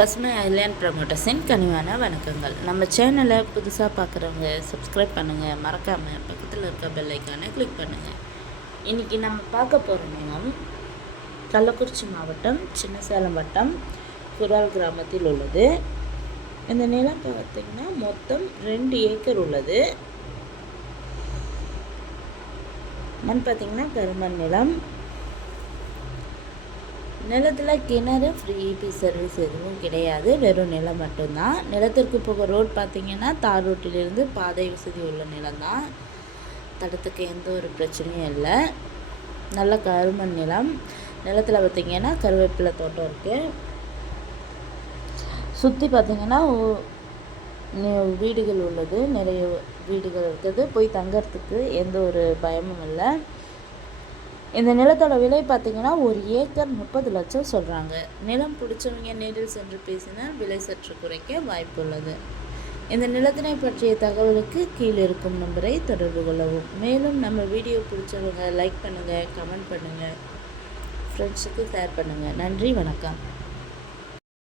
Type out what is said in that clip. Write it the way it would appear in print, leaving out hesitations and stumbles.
பசுமை ஐலேண்ட் ப்ரமோட்டர்ஸின் கனிவான வணக்கங்கள். நம்ம சேனலை புதுசாக பார்க்குறவங்க சப்ஸ்கிரைப் பண்ணுங்கள், மறக்காமல் பக்கத்தில் இருக்க பெல் ஐக்கானை கிளிக் பண்ணுங்கள். இன்றைக்கி நம்ம பார்க்க போகிற நிலம் கள்ளக்குறிச்சி மாவட்டம் சின்ன சேலம் வட்டம் குரால் கிராமத்தில் உள்ளது. இந்த நிலம் பார்த்திங்கன்னா மொத்தம் 2 ஏக்கர் உள்ளது. மண் பார்த்திங்கன்னா கருமண் நிலம். நிலத்தில் கிணறு ஃப்ரீ இபி சர்வீஸ் எதுவும் கிடையாது, வெறும் நிலம் மட்டும்தான். நிலத்திற்கு போக ரோட் பார்த்திங்கன்னா தார் ரோட்டிலிருந்து பாதை வசதி உள்ள நிலம்தான். தடத்துக்கு எந்த ஒரு பிரச்சனையும் இல்லை. நல்ல கருமண் நிலம். நிலத்தில் பார்த்திங்கன்னா கருவேப்பிலை தோட்டம் இருக்குது. சுற்றி பார்த்திங்கன்னா வீடுகள் உள்ளது, நிறைய வீடுகள் இருக்குது. போய் தங்கறதுக்கு எந்த ஒரு பயமும் இல்லை. இந்த நிலத்தோட விலை பார்த்திங்கன்னா 1 ஏக்கர் 30 லட்சம் சொல்கிறாங்க. நிலம் பிடிச்சவங்க நேரில் சென்று பேசினால் விலை சற்று குறைக்க வாய்ப்பு உள்ளது. இந்த நிலத்தினை பற்றிய தகவலுக்கு கீழே இருக்கும் நம்பரை தொடர்பு கொள்ளவும். மேலும் நம்ம வீடியோ பிடிச்சவங்க லைக் பண்ணுங்கள், கமெண்ட் பண்ணுங்கள், ஃப்ரெண்ட்ஸுக்கு ஷேர் பண்ணுங்கள். நன்றி, வணக்கம்.